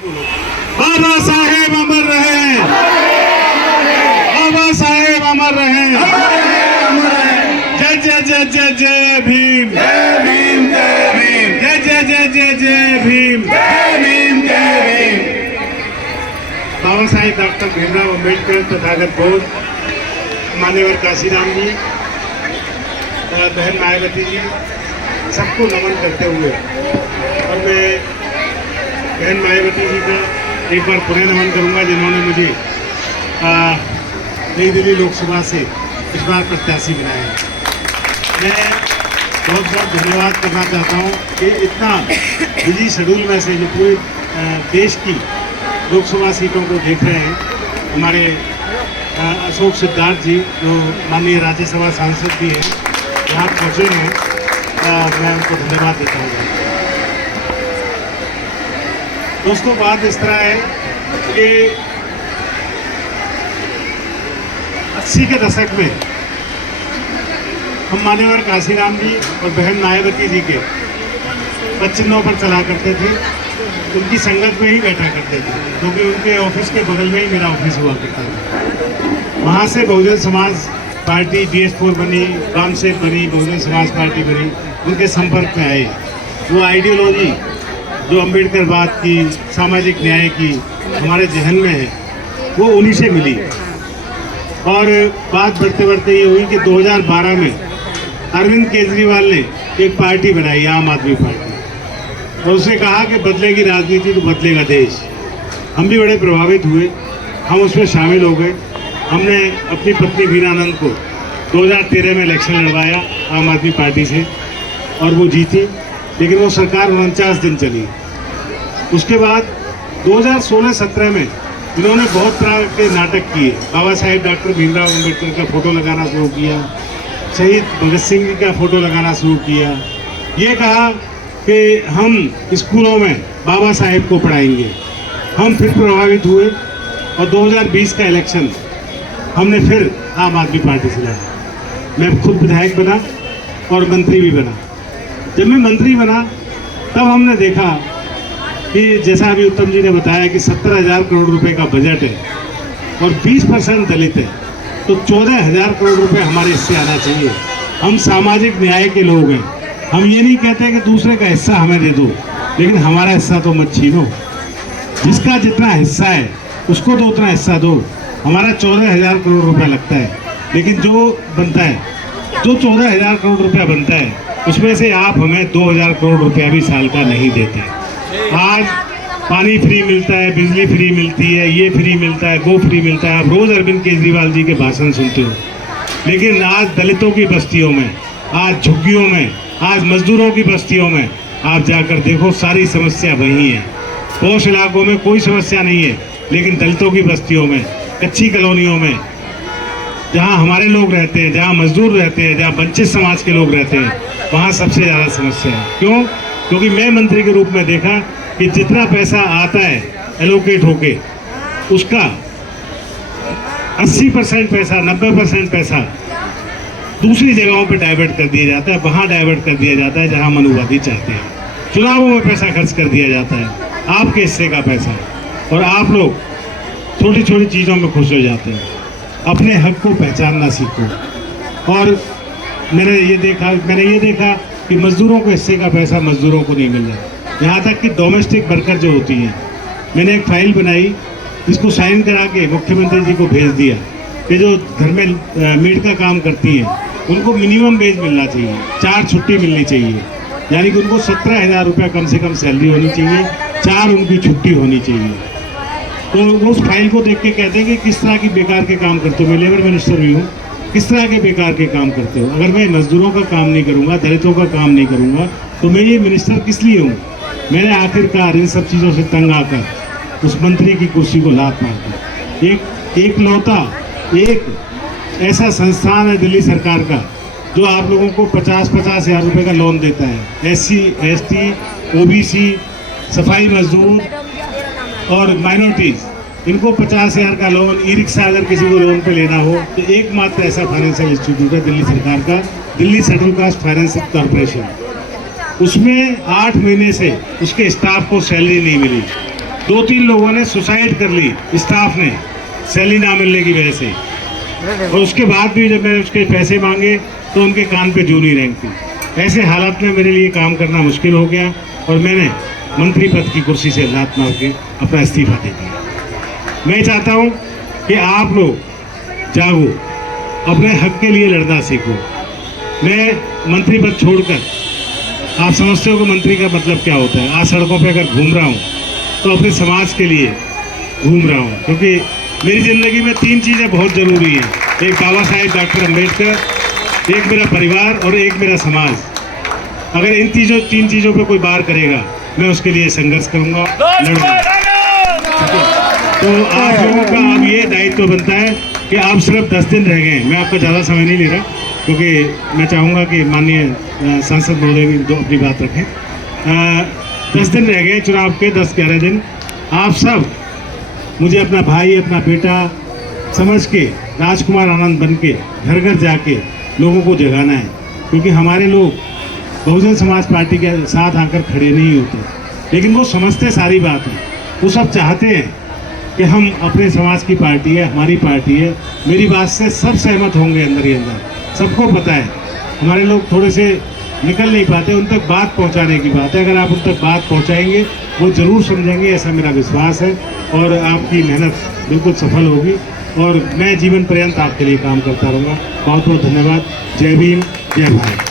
बाबा साहेब अमर रहे, बाबा साहेब अमर रहे। जय जय जय जय जय भीम, जय भीम जय भीम, जय जय जय जय जय भीम, जय भीम जय भीम। बाबा साहेब डॉक्टर भीमराव अम्बेडकर तथागत बोध, मान्यवर काशीराम जी, बहन मायावती जी, सबको नमन करते हुए, और मैं बहन मायावती जी का एक बार पुनः नमन करूंगा जिन्होंने मुझे नई दिल्ली लोकसभा से इस बार प्रत्याशी बनाया है। मैं बहुत बहुत धन्यवाद करना चाहता हूं कि इतना बिजी शेड्यूल में से जो पूरे देश की लोकसभा सीटों को देख रहे हैं, हमारे अशोक सिद्धार्थ जी जो माननीय राज्यसभा सांसद भी हैं, यहाँ पहुँचे हैं, मैं उनको धन्यवाद देता हूँ। दोस्तों, बात इस तरह है कि 80 के दशक में हम मान्यवर काशीराम जी और बहन मायावती जी के पदचिन्हों पर चला करते थे, उनकी संगत में ही बैठा करते थे, क्योंकि उनके ऑफिस के बगल में ही मेरा ऑफिस हुआ करता था। वहाँ से बहुजन समाज पार्टी BS4 बनी, वामसेप बनी, बहुजन समाज पार्टी बनी, उनके संपर्क में आए। वो आइडियोलॉजी जो अम्बेडकरवाद की, सामाजिक न्याय की हमारे जहन में है, वो उन्हीं से मिली। और बात बढ़ते बढ़ते ये हुई कि 2012 में अरविंद केजरीवाल ने एक पार्टी बनाई, आम आदमी पार्टी, और उसने कहा कि बदलेगी राजनीति तो बदलेगा देश। हम भी बड़े प्रभावित हुए, हम उसमें शामिल हो गए। हमने अपनी पत्नी वीरानंद को 2013 में इलेक्शन लड़वाया आम आदमी पार्टी से, और वो जीती, लेकिन वो सरकार 49 दिन चली। उसके बाद 2016-17 में इन्होंने बहुत तरह के नाटक किए। बाबा साहेब डॉक्टर भीमराव अम्बेडकर का फोटो लगाना शुरू किया, शहीद भगत सिंह जी का फोटो लगाना शुरू किया, ये कहा कि हम स्कूलों में बाबा साहेब को पढ़ाएंगे। हम फिर प्रभावित हुए, और 2020 का इलेक्शन हमने फिर आम आदमी पार्टी से लड़ा। मैं खुद विधायक बना और मंत्री भी बना। जब मैं मंत्री बना तब हमने देखा कि जैसा अभी उत्तम जी ने बताया कि 70,000 करोड़ रुपए का बजट है और 20% दलित है, तो 14,000 करोड़ रुपए हमारे हिस्से आना चाहिए। हम सामाजिक न्याय के लोग हैं, हम ये नहीं कहते कि दूसरे का हिस्सा हमें दे दो, लेकिन हमारा हिस्सा तो मत छीनो। जिसका जितना हिस्सा है उसको तो उतना हिस्सा दो। हमारा 14,000 करोड़ रुपया लगता है, लेकिन जो बनता है, जो 14,000 करोड़ रुपया बनता है, उसमें से आप हमें 2,000 करोड़ रुपया भी साल का नहीं देते। आज पानी फ्री मिलता है, बिजली फ्री मिलती है, ये फ्री मिलता है, वो फ्री मिलता है। आप रोज अरविंद केजरीवाल जी के भाषण सुनते हो, लेकिन आज दलितों की बस्तियों में, आज झुग्गियों में, आज मजदूरों की बस्तियों में आप जाकर देखो, सारी समस्या वही है। पॉश इलाकों में कोई समस्या नहीं है, लेकिन दलितों की बस्तियों में, कच्ची कॉलोनियों में, जहाँ हमारे लोग रहते हैं, जहाँ मजदूर रहते हैं, जहाँ वंचित समाज के लोग रहते हैं, वहाँ सबसे ज़्यादा समस्या है। क्यों? क्योंकि मैं मंत्री के रूप में देखा कि जितना पैसा आता है एलोकेट होके, उसका 80% पैसा, 90% पैसा दूसरी जगहों पे डाइवर्ट कर दिया जाता है। वहाँ डाइवर्ट कर दिया जाता है जहाँ मनुवादी चाहते हैं। चुनावों में पैसा खर्च कर दिया जाता है, आपके हिस्से का पैसा, और आप लोग छोटी छोटी चीज़ों में खुश हो जाते हैं। अपने हक को पहचानना सीखो। और मैंने ये देखा कि मजदूरों को हिस्से का पैसा मजदूरों को नहीं मिल रहा। यहाँ तक कि डोमेस्टिक वर्कर जो होती हैं, मैंने एक फाइल बनाई जिसको साइन करा के मुख्यमंत्री जी को भेज दिया कि जो घर में मेड का काम करती हैं उनको मिनिमम वेज मिलना चाहिए, 4 छुट्टी मिलनी चाहिए, यानी कि उनको 17,000 रुपया कम से कम सैलरी होनी चाहिए, 4 उनकी छुट्टी होनी चाहिए। तो वो उस फाइल को देख के कहते हैं कि किस तरह की बेकार के काम करते हो। मैं लेबर मिनिस्टर भी हूँ, किस तरह के बेकार के काम करते हो। अगर मैं मजदूरों का काम नहीं करूँगा, दलितों का काम नहीं करूँगा, तो मैं ये मिनिस्टर किस लिए हूँ। मैंने आखिरकार इन सब चीज़ों से तंग आकर उस मंत्री की कुर्सी को लात मार दी। एक लौता एक ऐसा संस्थान है दिल्ली सरकार का जो आप लोगों को 50-50 हज़ार रुपये का लोन देता है। SC, ST, OBC, सफाई मजदूर और माइनॉरिटीज़, इनको 50,000 का लोन, ई रिक्शा अगर किसी को लोन पे लेना हो तो एकमात्र ऐसा फाइनेंशियल इंस्टीट्यूट है दिल्ली सरकार का, Delhi schedule caste finance corporation. उसमें 8 महीने से उसके स्टाफ को सैलरी नहीं मिली। 2-3 लोगों ने सुसाइड कर ली, स्टाफ ने, सैलरी ना मिलने की वजह से। और उसके बाद भी जब मैंने उसके पैसे मांगे तो उनके कान पे जूं नहीं रेंगती। ऐसे हालात में मेरे लिए काम करना मुश्किल हो गया और मैंने मंत्री पद की कुर्सी से लात मार के अपना इस्तीफा दे दिया। मैं चाहता हूँ कि आप लोग जागो, अपने हक के लिए लड़ना सीखो। मैं मंत्री पद छोड़कर, आप समझते हो कि मंत्री का मतलब क्या होता है। आज सड़कों पे अगर घूम रहा हूँ तो अपने समाज के लिए घूम रहा हूँ, क्योंकि मेरी ज़िंदगी में 3 चीज़ें बहुत ज़रूरी हैं। एक बाबा साहेब डॉक्टर अम्बेडकर, एक मेरा परिवार और एक मेरा समाज। अगर इन 3 चीज़ों पे कोई बार करेगा, मैं उसके लिए संघर्ष करूँगा, लड़ूंगा। तो आप लोगों का अब ये दायित्व बनता है कि आप सिर्फ 10 दिन रह गए हैं। मैं आपका ज़्यादा समय नहीं ले रहा, क्योंकि मैं चाहूँगा कि माननीय सांसद महोदय भी अपनी बात रखें। 10 दिन रह गए चुनाव के, 10-11 दिन। आप सब मुझे अपना भाई, अपना बेटा समझ के, राजकुमार आनंद बन के घर घर जाके लोगों को जगाना है, क्योंकि हमारे लोग बहुजन समाज पार्टी के साथ आकर खड़े नहीं होते, लेकिन वो समझते सारी बात है। वो सब चाहते हैं कि हम अपने समाज की पार्टी है, हमारी पार्टी है। मेरी बात से सब सहमत होंगे अंदर ही अंदर, सबको पता है। हमारे लोग थोड़े से निकल नहीं पाते, उन तक बात पहुंचाने की बात है। अगर आप उन तक बात पहुंचाएंगे वो ज़रूर समझेंगे, ऐसा मेरा विश्वास है। और आपकी मेहनत बिल्कुल सफल होगी और मैं जीवन पर्यंत आपके लिए काम करता रहूँगा। बहुत बहुत धन्यवाद। जय भीम, जय भारत।